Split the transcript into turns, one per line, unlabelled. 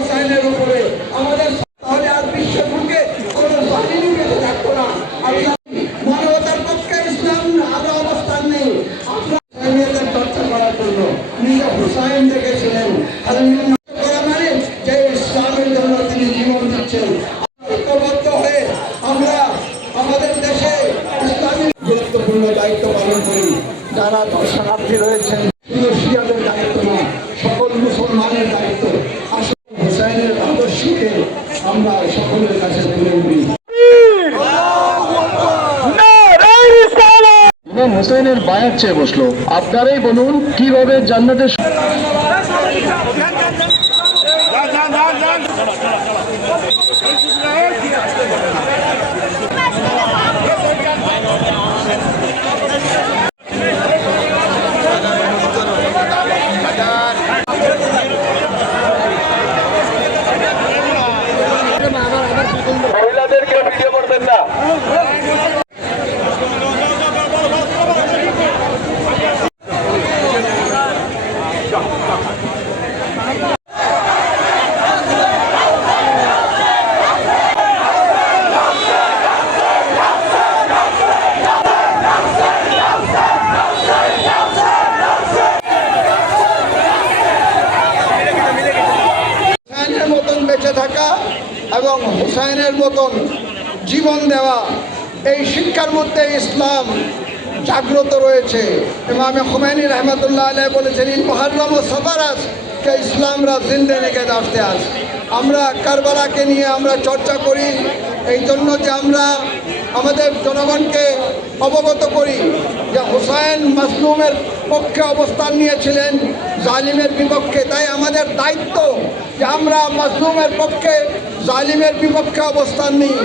হোসাইনের উপরে। আমাদের তাহলে আর বিশ্বের বুকে কোনো বাহিনী বেঁচে থাকতো না। মানে যে ইসলামের জন্য হয়ে আমরা আমাদের দেশে ইসলামী গুরুত্বপূর্ণ দায়িত্ব পালন করি। যারা দর্শনার্থী রয়েছেন
হুসেনের বায়াত চেয়ে বসল। আপনারাই বলুন কীভাবে জান্নাতে মহিলাদেরকে ভিডিও করবেন না
হুসাইনের মতন বেঁচে থাকা এবং হুসাইনের মতন জীবন দেওয়া, এই শিক্ষার মধ্যে ইসলাম জাগ্রত রয়েছে। ইমামে খুমাইনি রহমতুল্লাহ আলাই বলেছেন ইন মহরম ও সফারাস কে ইসলামরা জিন্দে রেখে দাঁড়তে আস আমরা কারবালাকে নিয়ে আমরা চর্চা করি, এই জন্য যে আমরা আমাদের জনগণকে অবগত করি যে হুসাইন মাসলুমের পক্ষে অবস্থান নিয়েছিলেন জালিমের বিপক্ষে। তাই আমাদের দায়িত্ব যে আমরা মাসলুমের পক্ষে জালিমের বিপক্ষে অবস্থান নিই।